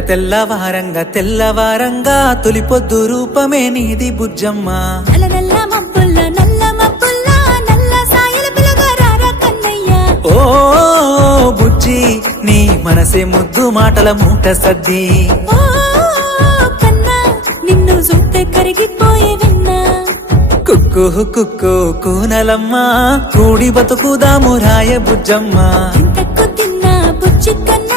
తెల్లవారంగా తొలి పొద్దు రూపమే నీది బుజ్జమ్మ. నల్ల నల్ల మబ్బుల్ల నల్ల సాయల పిలగారా కన్నయ్య. ఓ బుజ్జి నీ మనసే ముద్దు మాటల మూట సద్ది. ఓ కన్నా నిన్ను చూస్తే కరిగిపోయే విన్నా. కుక్కు కుక్కు కూనలమ్మ కూడి బతుకుదాము రాయ బుజ్జమ్మ. ఇంతకు తిన్నా బుజ్జి కన్నా